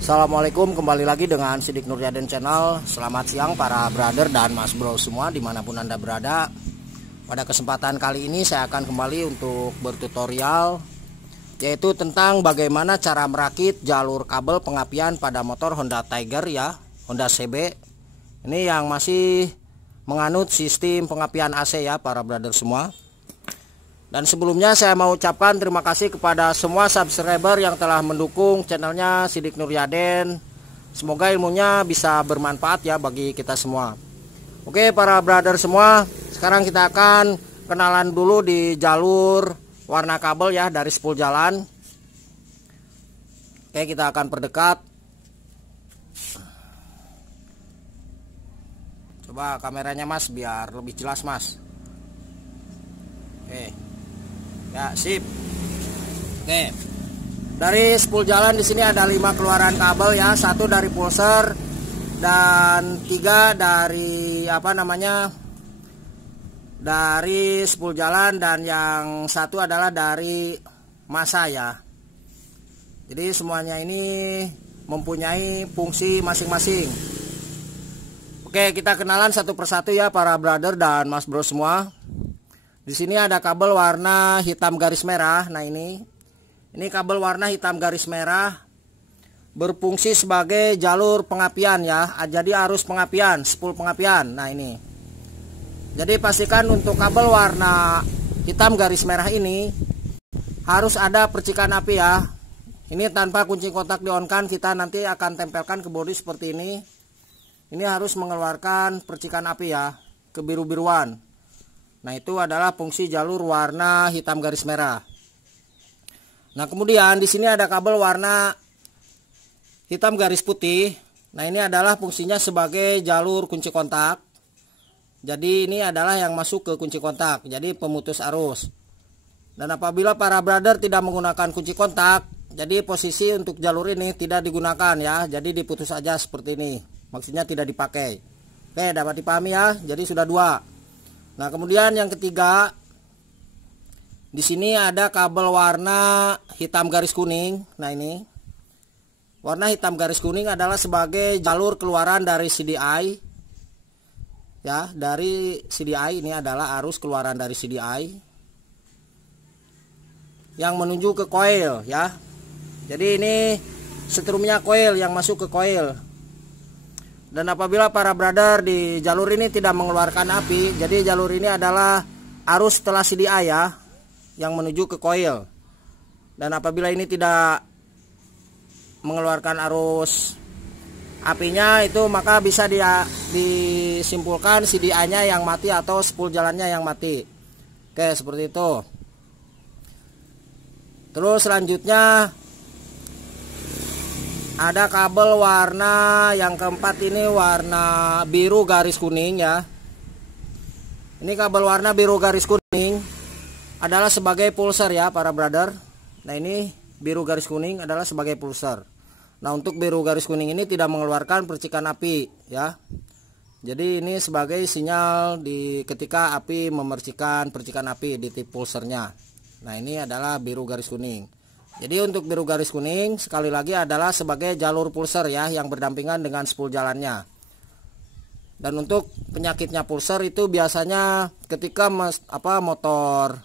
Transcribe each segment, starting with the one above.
Assalamualaikum, kembali lagi dengan Sidik Nuryaden Channel. Selamat siang para brother dan mas bro semua dimanapun anda berada. Pada kesempatan kali ini saya akan kembali untuk bertutorial, yaitu tentang bagaimana cara merakit jalur kabel pengapian pada motor Honda Tiger ya, Honda CB. Ini yang masih menganut sistem pengapian AC ya para brother semua. Dan sebelumnya saya mau ucapkan terima kasih kepada semua subscriber yang telah mendukung channelnya Sidik Nuryaden. Semoga ilmunya bisa bermanfaat ya bagi kita semua. Oke para brother semua, sekarang kita akan kenalan dulu di jalur warna kabel ya dari spool jalan. Oke, kita akan perdekat. Coba kameranya mas biar lebih jelas mas. Oke. Ya, sip. Oke. Dari spool jalan di sini ada 5 keluaran kabel ya, 1 dari pulser dan 3 dari dari spool jalan, dan yang 1 adalah dari massa ya. Jadi semuanya ini mempunyai fungsi masing-masing. Oke, kita kenalan satu persatu ya para brother dan mas bro semua. Di sini ada kabel warna hitam garis merah. Nah ini kabel warna hitam garis merah berfungsi sebagai jalur pengapian ya. Jadi arus pengapian, spool pengapian. Nah ini. Jadi pastikan untuk kabel warna hitam garis merah ini harus ada percikan api ya. Ini tanpa kunci kontak di-on-kan, kita nanti akan tempelkan ke bodi seperti ini. Ini harus mengeluarkan percikan api ya, kebiru-biruan. Nah itu adalah fungsi jalur warna hitam garis merah. Nah kemudian di sini ada kabel warna hitam garis putih. Nah ini adalah fungsinya sebagai jalur kunci kontak. Jadi ini adalah yang masuk ke kunci kontak, jadi pemutus arus. Dan apabila para brother tidak menggunakan kunci kontak, jadi posisi untuk jalur ini tidak digunakan ya. Jadi diputus aja seperti ini. Maksudnya tidak dipakai. Oke, dapat dipahami ya. Jadi sudah 2. Nah, kemudian yang ketiga, di sini ada kabel warna hitam garis kuning. Nah, ini warna hitam garis kuning adalah sebagai jalur keluaran dari CDI. Ya, dari CDI ini adalah arus keluaran dari CDI yang menuju ke coil ya. Jadi ini setrumnya coil yang masuk ke coil. Dan apabila para brother di jalur ini tidak mengeluarkan api, jadi jalur ini adalah arus setelah CDI ya, yang menuju ke coil. Dan apabila ini tidak mengeluarkan arus apinya itu, maka bisa disimpulkan CDI-nya yang mati atau spool jalannya yang mati. Oke, seperti itu. Terus selanjutnya ada kabel warna yang keempat, ini warna biru garis kuning ya. Ini kabel warna biru garis kuning adalah sebagai pulser ya para brother. Nah ini biru garis kuning adalah sebagai pulser. Nah untuk biru garis kuning ini tidak mengeluarkan percikan api ya. Jadi ini sebagai sinyal ketika api memercikan percikan api di tip pulsernya. Nah ini adalah biru garis kuning. Jadi untuk biru garis kuning sekali lagi adalah sebagai jalur pulser ya, yang berdampingan dengan spool jalannya. Dan untuk penyakitnya pulser itu biasanya ketika motor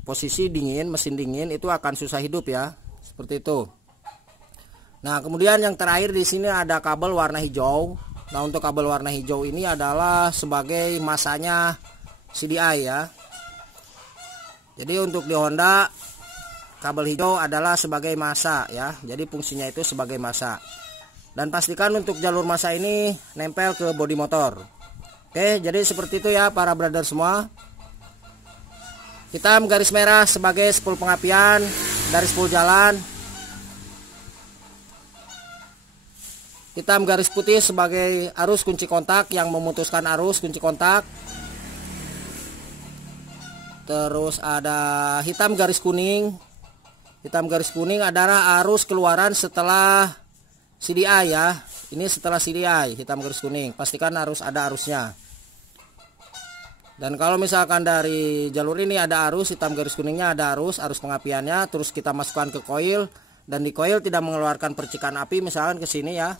posisi dingin, mesin dingin itu akan susah hidup ya, seperti itu. Nah kemudian yang terakhir di sini ada kabel warna hijau. Nah untuk kabel warna hijau ini adalah sebagai massanya CDI ya. Jadi untuk di Honda kabel hijau adalah sebagai massa ya. Jadi fungsinya itu sebagai massa. Dan pastikan untuk jalur massa ini nempel ke bodi motor. Oke, jadi seperti itu ya para brother semua. Hitam garis merah sebagai spool pengapian dari spool jalan. Hitam garis putih sebagai arus kunci kontak yang memutuskan arus kunci kontak. Terus ada hitam garis kuning. Hitam garis kuning adalah arus keluaran setelah CDI ya. Ini setelah CDI, hitam garis kuning. Pastikan harus ada arusnya. Dan kalau misalkan dari jalur ini ada arus, hitam garis kuningnya ada arus pengapiannya, terus kita masukkan ke coil, dan di koil tidak mengeluarkan percikan api, misalkan ke sini ya.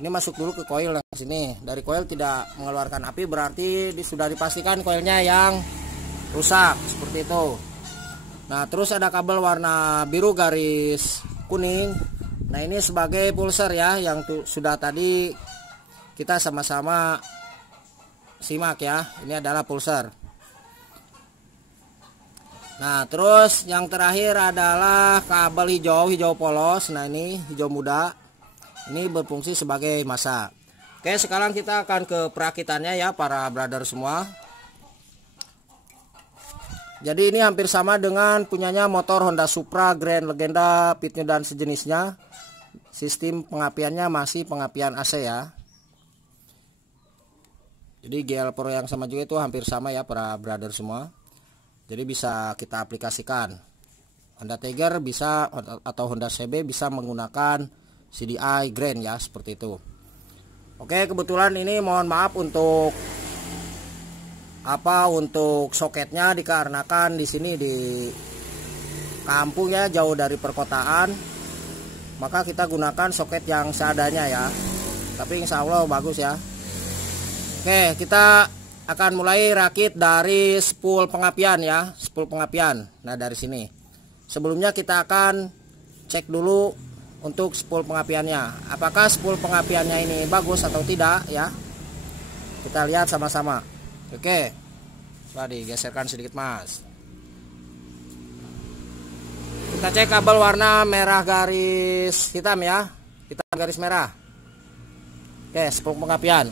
Ini masuk dulu ke koil yang sini. Dari koil tidak mengeluarkan api, berarti sudah dipastikan koilnya yang rusak seperti itu. Nah, terus ada kabel warna biru garis kuning. Nah, ini sebagai pulser ya, yang sudah tadi kita sama-sama simak ya. Ini adalah pulser. Nah, terus yang terakhir adalah kabel hijau polos. Nah, ini hijau muda. Ini berfungsi sebagai massa. Oke, sekarang kita akan ke perakitannya ya para brother semua. Jadi ini hampir sama dengan punyanya motor Honda Supra, Grand Legenda, pitnya dan sejenisnya. Sistem pengapiannya masih pengapian AC ya. Jadi GL Pro yang sama juga itu hampir sama ya para brother semua. Jadi bisa kita aplikasikan. Honda Tiger bisa atau Honda CB bisa menggunakan CDI Grand ya, seperti itu. Oke, kebetulan ini mohon maaf untuk soketnya, dikarenakan di sini di kampung ya, jauh dari perkotaan, maka kita gunakan soket yang seadanya ya. Tapi insya Allah bagus ya. Oke, kita akan mulai rakit dari spool pengapian ya, spool pengapian. Nah, dari sini. Sebelumnya kita akan cek dulu untuk spool pengapiannya. Apakah spool pengapiannya ini bagus atau tidak ya? Kita lihat sama-sama. Oke. Coba digeserkan sedikit, Mas. Kita cek kabel warna merah garis hitam ya. Hitam garis merah. Oke, spool pengapian.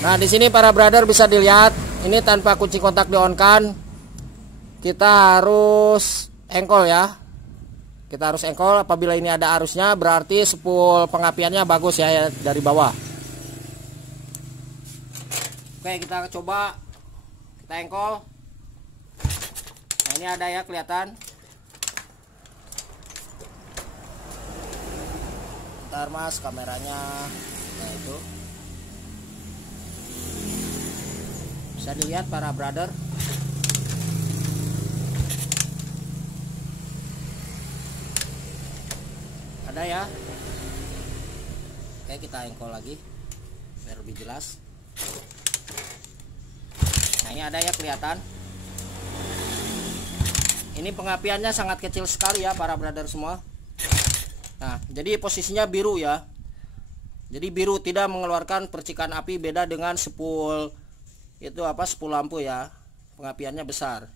Nah, di sini para brother bisa dilihat, ini tanpa kunci kontak di-on-kan. Kita harus engkol ya. Kita harus engkol, apabila ini ada arusnya berarti spool pengapiannya bagus ya dari bawah. Oke, kita coba kita engkol. Nah, ini ada ya, kelihatan. Bentar Mas, kameranya. Nah, itu bisa dilihat para brother. Ada ya. Oke, kita engkol lagi biar lebih jelas. Nah, ini ada ya, kelihatan. Ini pengapiannya sangat kecil sekali ya para brother semua. Nah, jadi posisinya biru ya. Jadi biru, tidak mengeluarkan percikan api, beda dengan spool itu spool lampu ya. Pengapiannya besar.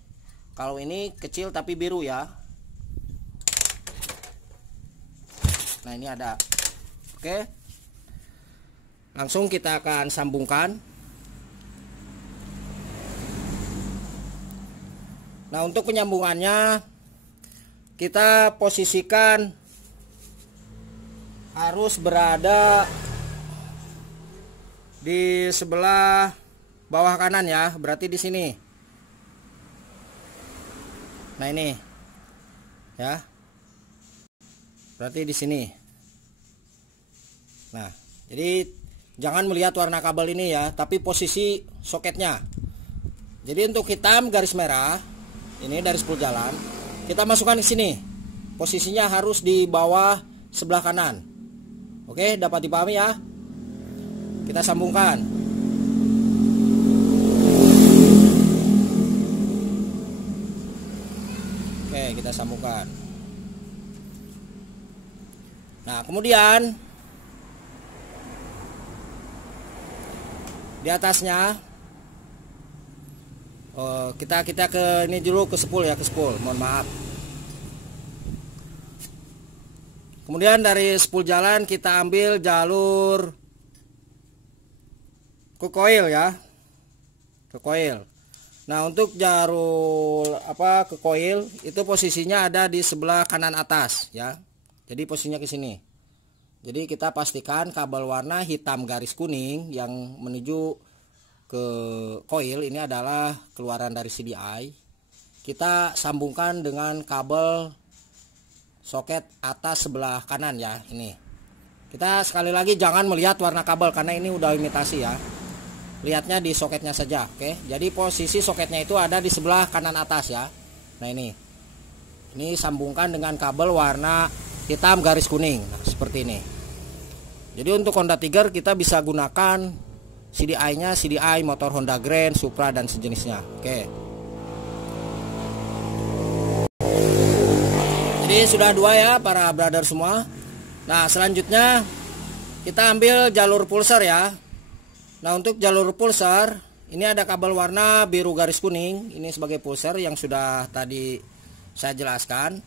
Kalau ini kecil tapi biru ya. Nah, ini ada. Oke. Langsung kita akan sambungkan. Nah, untuk penyambungannya kita posisikan harus berada di sebelah bawah kanan ya, berarti di sini. Nah, ini ya, berarti di sini. Nah, jadi jangan melihat warna kabel ini ya, tapi posisi soketnya. Jadi untuk hitam garis merah ini dari spool jalan, kita masukkan ke sini. Posisinya harus di bawah sebelah kanan. Oke, dapat dipahami ya. Kita sambungkan. Oke, kita sambungkan. Nah, kemudian di atasnya kita ke ini dulu, ke spool ya, ke spool. Mohon maaf. Kemudian dari spool jalan kita ambil jalur ke koil ya, ke koil. Nah, untuk jalur ke koil itu posisinya ada di sebelah kanan atas ya. Jadi posisinya ke sini. Jadi kita pastikan kabel warna hitam garis kuning yang menuju ke koil ini adalah keluaran dari CDI. Kita sambungkan dengan kabel soket atas sebelah kanan ya. Ini kita sekali lagi jangan melihat warna kabel karena ini udah imitasi ya, lihatnya di soketnya saja. Oke, jadi posisi soketnya itu ada di sebelah kanan atas ya. Nah, ini sambungkan dengan kabel warna hitam garis kuning. Nah, seperti ini. Jadi untuk Honda Tiger kita bisa gunakan CDI-nya CDI motor Honda Grand, Supra dan sejenisnya. Oke. Jadi sudah dua ya para brother semua. Nah, selanjutnya kita ambil jalur pulsar ya. Nah, untuk jalur pulsar ini ada kabel warna biru garis kuning. Ini sebagai pulsar yang sudah tadi saya jelaskan.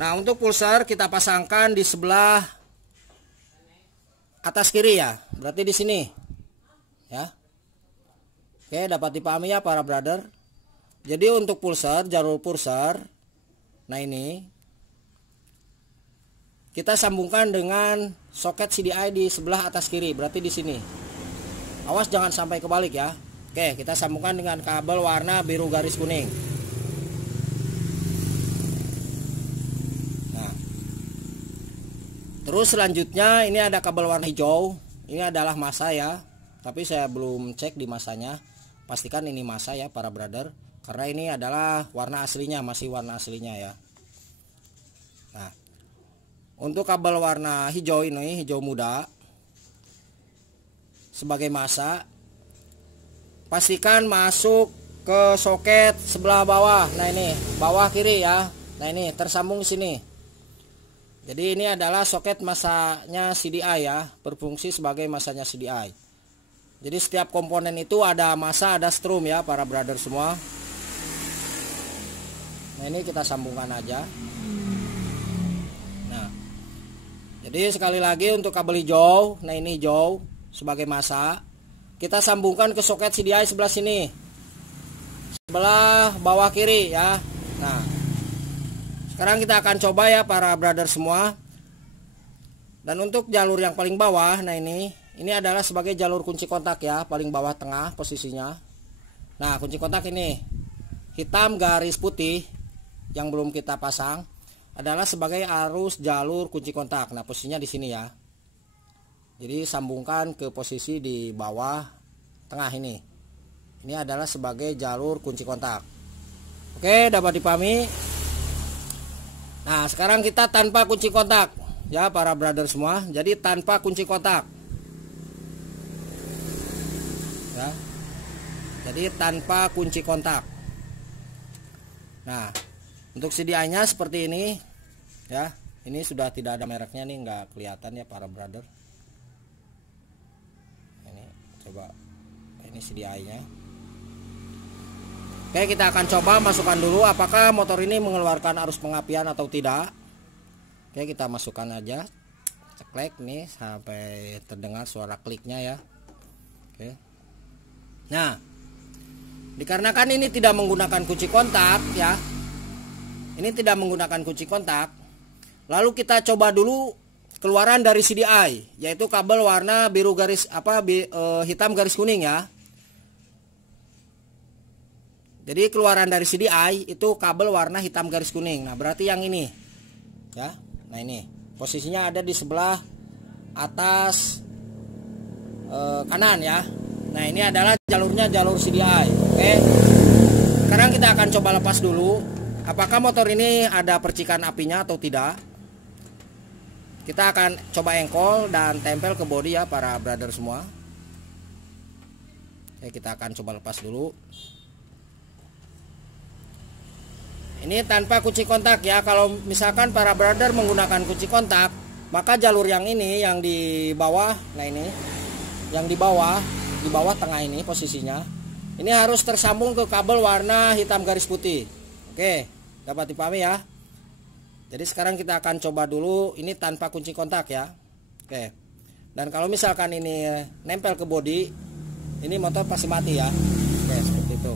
Nah, untuk pulsar kita pasangkan di sebelah atas kiri ya. Berarti di sini. Ya. Oke, dapat dipahami ya para brother. Jadi untuk pulsar, jalur pulsar, nah ini kita sambungkan dengan soket CDI di sebelah atas kiri, berarti di sini. Awas jangan sampai kebalik ya. Oke, kita sambungkan dengan kabel warna biru garis kuning. Nah, terus selanjutnya ini ada kabel warna hijau. Ini adalah massa ya, tapi saya belum cek di massanya. Pastikan ini massa ya para brother, karena ini adalah warna aslinya, masih warna aslinya ya. Nah, untuk kabel warna hijau ini, hijau muda, sebagai massa, pastikan masuk ke soket sebelah bawah. Nah ini bawah kiri ya. Nah ini tersambung sini. Jadi ini adalah soket massanya CDI ya, berfungsi sebagai massanya CDI. Jadi setiap komponen itu ada massa, ada strum ya para brother semua. Nah ini kita sambungkan aja. Nah, jadi sekali lagi untuk kabel hijau, nah ini hijau sebagai massa, kita sambungkan ke soket CDI sebelah sini, sebelah bawah kiri ya. Nah, sekarang kita akan coba ya para brother semua. Dan untuk jalur yang paling bawah, nah ini adalah sebagai jalur kunci kontak ya, paling bawah tengah posisinya. Nah, kunci kontak ini hitam garis putih yang belum kita pasang adalah sebagai arus jalur kunci kontak. Nah, posisinya di sini ya. Jadi sambungkan ke posisi di bawah tengah ini. Ini adalah sebagai jalur kunci kontak. Oke, dapat dipahami. Nah, sekarang kita tanpa kunci kontak ya para brother semua. Jadi tanpa kunci kontak. Ya. Jadi tanpa kunci kontak. Nah, untuk CDI-nya seperti ini ya. Ini sudah tidak ada mereknya nih, nggak kelihatan ya para brother. Coba ini CDI-nya. Oke, kita akan coba masukkan dulu apakah motor ini mengeluarkan arus pengapian atau tidak. Oke, kita masukkan aja. Ceklek nih sampai terdengar suara kliknya ya. Oke. Nah, dikarenakan ini tidak menggunakan kunci kontak ya. Ini tidak menggunakan kunci kontak. Lalu kita coba dulu keluaran dari CDI, yaitu kabel warna biru garis hitam garis kuning ya. Jadi keluaran dari CDI itu kabel warna hitam garis kuning. Nah, berarti yang ini ya. Nah, ini posisinya ada di sebelah atas kanan ya. Nah, ini adalah jalurnya jalur CDI. Oke. Sekarang kita akan coba lepas dulu apakah motor ini ada percikan apinya atau tidak. Kita akan coba engkol dan tempel ke bodi ya para brother semua. Oke, kita akan coba lepas dulu. Ini tanpa kunci kontak ya. Kalau misalkan para brother menggunakan kunci kontak, maka jalur yang ini yang di bawah, nah ini yang di bawah tengah ini posisinya, ini harus tersambung ke kabel warna hitam garis putih. Oke, dapat dipahami ya. Jadi sekarang kita akan coba dulu ini tanpa kunci kontak ya. Oke. Dan kalau misalkan ini nempel ke bodi, ini motor pasti mati ya. Oke, seperti itu.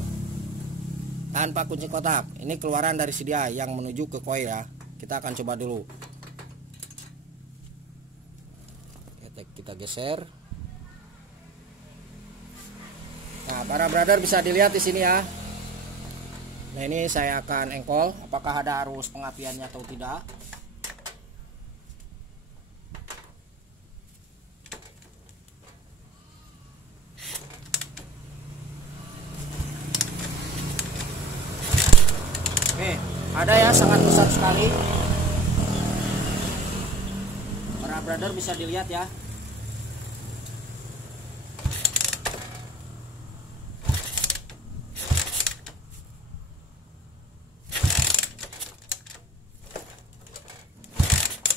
Tanpa kunci kontak. Ini keluaran dari CDI yang menuju ke coil ya. Kita akan coba dulu. Kita geser. Nah, para brother bisa dilihat di sini ya. Nah, ini saya akan engkol apakah ada arus pengapiannya atau tidak. Oke, ada ya, sangat besar sekali. para brother bisa dilihat ya.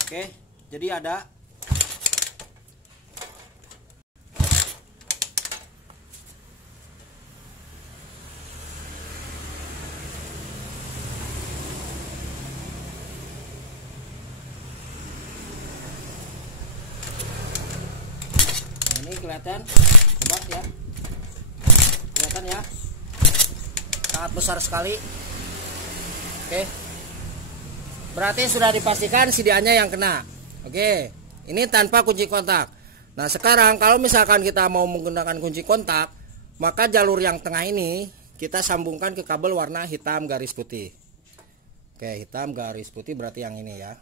Oke, jadi ada ini kelihatan hebat ya, kelihatan ya, sangat besar sekali. Oke, berarti sudah dipastikan CDA-nya yang kena. Oke, ini tanpa kunci kontak. Nah sekarang kalau misalkan kita mau menggunakan kunci kontak, maka jalur yang tengah ini kita sambungkan ke kabel warna hitam garis putih. Oke, hitam garis putih berarti yang ini ya,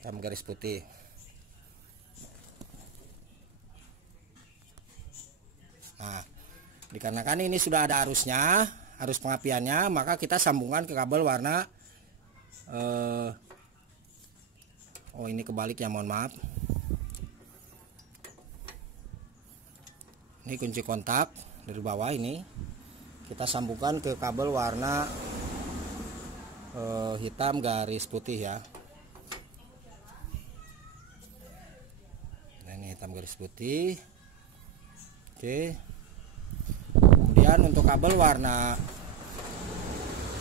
hitam garis putih. Nah, dikarenakan ini sudah ada arusnya, arus pengapiannya, maka kita sambungkan ke kabel warna oh ini kebalik ya, mohon maaf. Ini kunci kontak dari bawah ini kita sambungkan ke kabel warna hitam garis putih ya. Nah, ini hitam garis putih. Oke. Kemudian untuk kabel warna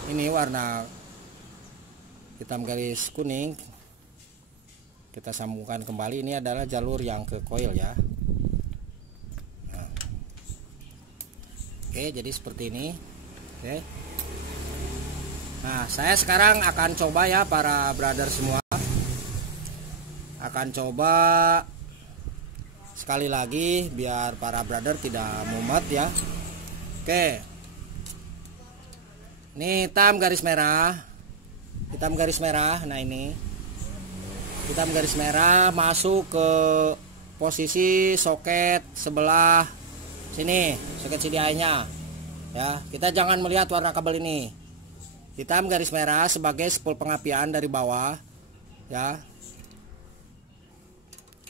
ini, warna hitam garis kuning, kita sambungkan kembali. Ini adalah jalur yang ke coil ya. Nah. Oke, jadi seperti ini. Oke. Nah, saya sekarang akan coba ya para brother semua, akan coba sekali lagi biar para brother tidak mumet ya. Oke, ini hitam garis merah, hitam garis merah. Nah ini hitam garis merah masuk ke posisi soket sebelah sini, soket CDI-nya ya. Kita jangan melihat warna kabel ini. Hitam garis merah sebagai spool pengapian dari bawah ya,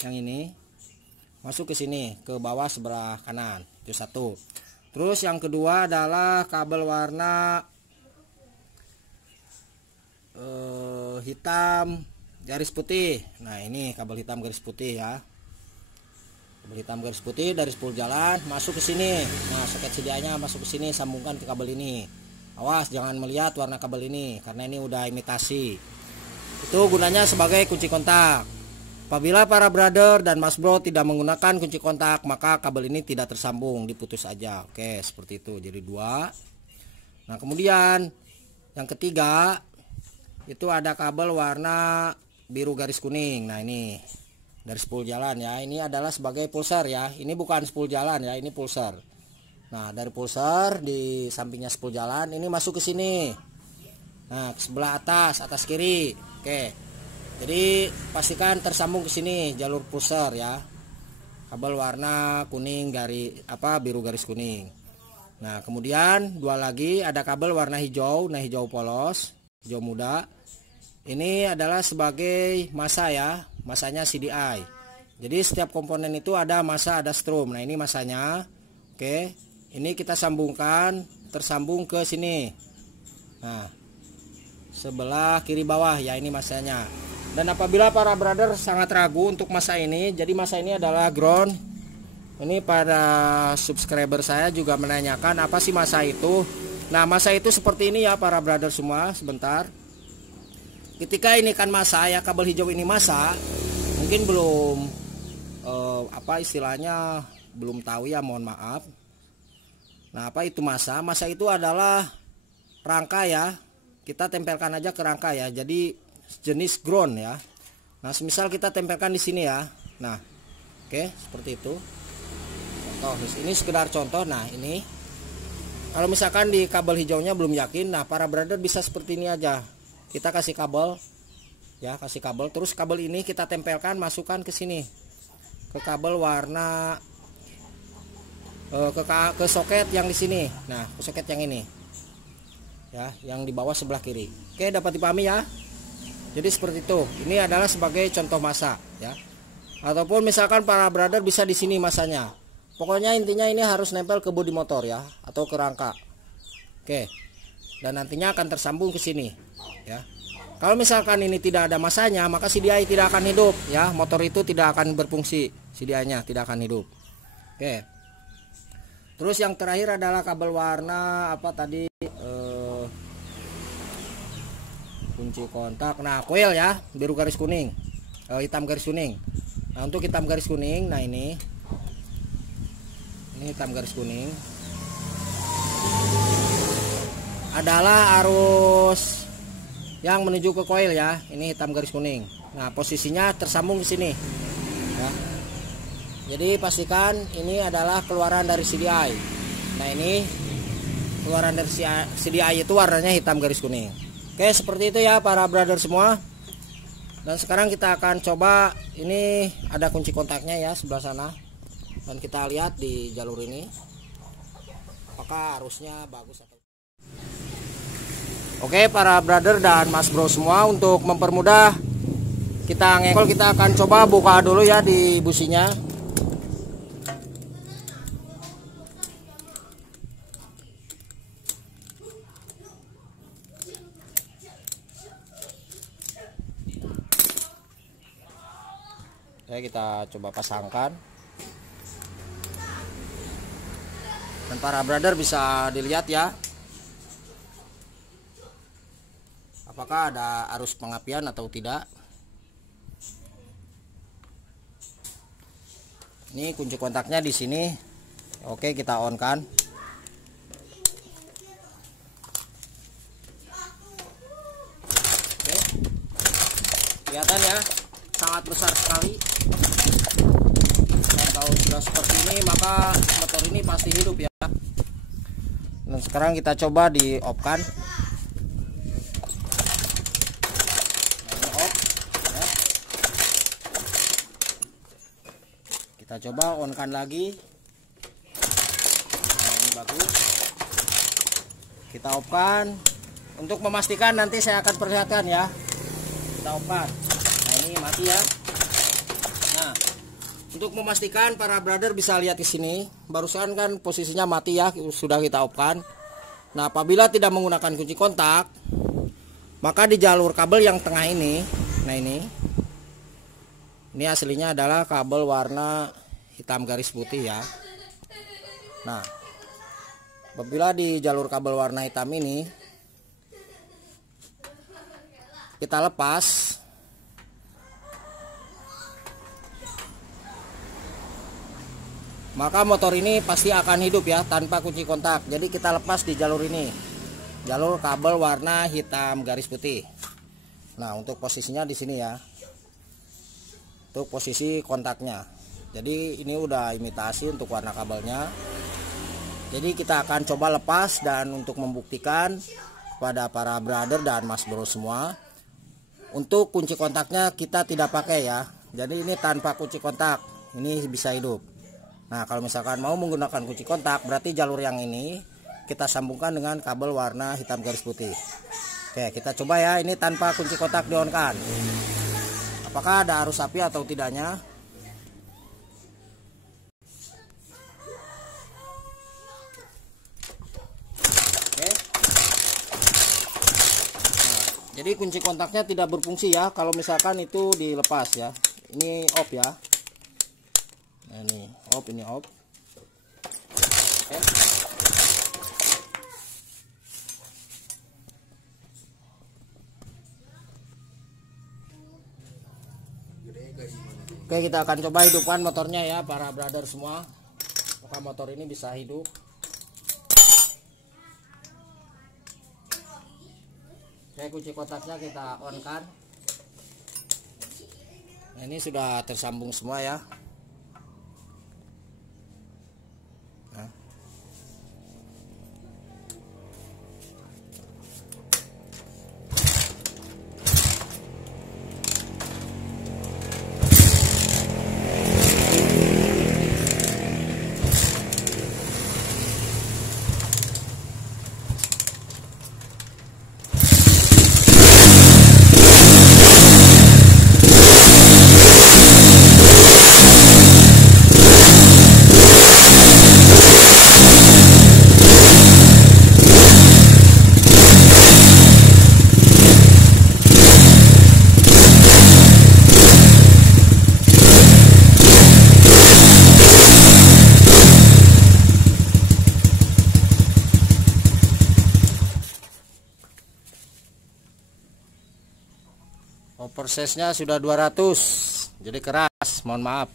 yang ini masuk ke sini, ke bawah sebelah kanan. Itu satu. Terus yang kedua adalah kabel warna hitam garis putih. Nah ini kabel hitam garis putih ya, kabel hitam garis putih dari spool jalan masuk ke sini. Nah soket CDI-nya masuk ke sini, sambungkan ke kabel ini. Awas jangan melihat warna kabel ini karena ini udah imitasi. Itu gunanya sebagai kunci kontak. Apabila para brother dan mas bro tidak menggunakan kunci kontak, maka kabel ini tidak tersambung, diputus aja. Oke, seperti itu. Jadi dua. Nah kemudian yang ketiga itu ada kabel warna biru garis kuning. Nah ini dari spool jalan ya. Ini adalah sebagai pulser ya. Ini bukan spool jalan ya, ini pulser. Nah dari pulser di sampingnya spool jalan ini masuk ke sini. Nah ke sebelah atas kiri. Oke. Jadi pastikan tersambung ke sini jalur pulser ya. Kabel warna kuning biru garis kuning. Nah, kemudian dua lagi ada kabel warna hijau, nah hijau polos, hijau muda. Ini adalah sebagai massa ya, massanya CDI. Jadi setiap komponen itu ada massa, ada strom. Nah, ini massanya. Oke. Ini kita sambungkan, tersambung ke sini. Nah, sebelah kiri bawah ya, ini massanya. Dan apabila para brother sangat ragu untuk massa ini, jadi massa ini adalah ground. Ini para subscriber saya juga menanyakan apa sih massa itu. Nah massa itu seperti ini ya para brother semua. Sebentar. Ketika ini kan massa ya, kabel hijau ini massa, mungkin belum apa istilahnya belum tahu ya, mohon maaf. Nah apa itu massa? Massa itu adalah rangka ya. Kita tempelkan aja ke rangka ya. Jadi jenis ground ya. Nah, semisal kita tempelkan di sini ya. Nah, oke, seperti itu. Contoh, ini sekedar contoh. Nah, ini kalau misalkan di kabel hijaunya belum yakin, nah para brother bisa seperti ini aja. Kita kasih kabel ya, kasih kabel. Terus kabel ini kita tempelkan, masukkan ke sini. Ke kabel warna ke soket yang di sini. Nah, ke soket yang ini. Ya, yang di bawah sebelah kiri. Oke, dapat dipahami ya? Jadi seperti itu. Ini adalah sebagai contoh masa ya. Ataupun misalkan para brother bisa di sini masanya. Pokoknya intinya ini harus nempel ke bodi motor ya, atau ke rangka. Oke. Dan nantinya akan tersambung ke sini ya. Kalau misalkan ini tidak ada masanya, maka CDI tidak akan hidup ya. Motor itu tidak akan berfungsi, CDI-nya tidak akan hidup. Oke. Terus yang terakhir adalah kabel warna apa tadi? Kunci kontak. Nah, coil ya, biru garis kuning, hitam garis kuning. Nah, untuk hitam garis kuning, nah ini hitam garis kuning adalah arus yang menuju ke coil ya. Ini hitam garis kuning. Nah, posisinya tersambung ke sini. Ya. Jadi pastikan ini adalah keluaran dari CDI. Nah, ini keluaran dari CDI itu warnanya hitam garis kuning. Oke, seperti itu ya para brother semua. Dan sekarang kita akan coba, ini ada kunci kontaknya ya sebelah sana. Dan kita lihat di jalur ini apakah arusnya bagus atau. Oke para brother dan mas bro semua, untuk mempermudah kita ngekol, kita akan coba buka dulu ya di businya. Oke, kita coba pasangkan. Dan para brother bisa dilihat ya, apakah ada arus pengapian atau tidak. Ini kunci kontaknya di sini. Oke, kita on kan. Oke. Kelihatan ya, sangat besar sekali. Dan kalau sudah seperti ini, maka motor ini pasti hidup ya. Dan sekarang kita coba di off kan. Kita coba on kan lagi. Nah, ini bagus. Kita off kan. Untuk memastikan nanti saya akan perlihatkan ya. Kita off kan. Nah, ini mati ya. Nah, untuk memastikan para brother bisa lihat di sini. Barusan kan posisinya mati ya, sudah kita off kan. Nah, apabila tidak menggunakan kunci kontak, maka di jalur kabel yang tengah ini, nah ini aslinya adalah kabel warna hitam garis putih ya. Nah, apabila di jalur kabel warna hitam ini kita lepas, maka motor ini pasti akan hidup ya tanpa kunci kontak. Jadi kita lepas di jalur ini, jalur kabel warna hitam garis putih. Nah, untuk posisinya di sini ya, untuk posisi kontaknya. Jadi ini udah imitasi untuk warna kabelnya. Jadi kita akan coba lepas, dan untuk membuktikan pada para brother dan mas bro semua, untuk kunci kontaknya kita tidak pakai ya. Jadi ini tanpa kunci kontak ini bisa hidup. Nah, kalau misalkan mau menggunakan kunci kontak, berarti jalur yang ini kita sambungkan dengan kabel warna hitam garis putih. Oke, kita coba ya, ini tanpa kunci kontak di-on kan. Apakah ada arus api atau tidaknya? Oke. Nah, jadi kunci kontaknya tidak berfungsi ya kalau misalkan itu dilepas ya. Ini off ya. Nah, ini off, ini off. Oke. Oke, kita akan coba hidupkan motornya ya para brother semua. Maka motor ini bisa hidup. Oke, kunci kontaknya kita on kan. Nah, ini sudah tersambung semua ya. Prosesnya sudah 200, jadi keras, mohon maaf.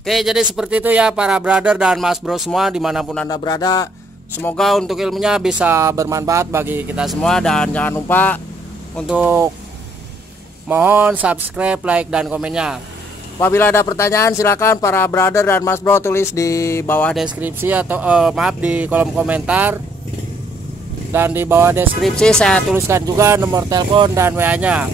Oke, jadi seperti itu ya para brother dan mas bro semua dimanapun anda berada. Semoga untuk ilmunya bisa bermanfaat bagi kita semua. Dan jangan lupa untuk mohon subscribe, like, dan komennya. Apabila ada pertanyaan silakan para brother dan mas bro tulis di bawah deskripsi atau di kolom komentar. Dan di bawah deskripsi saya tuliskan juga nomor telepon dan WA nya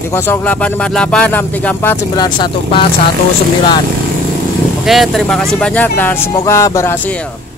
di 0858 634 91419. Oke, terima kasih banyak dan semoga berhasil.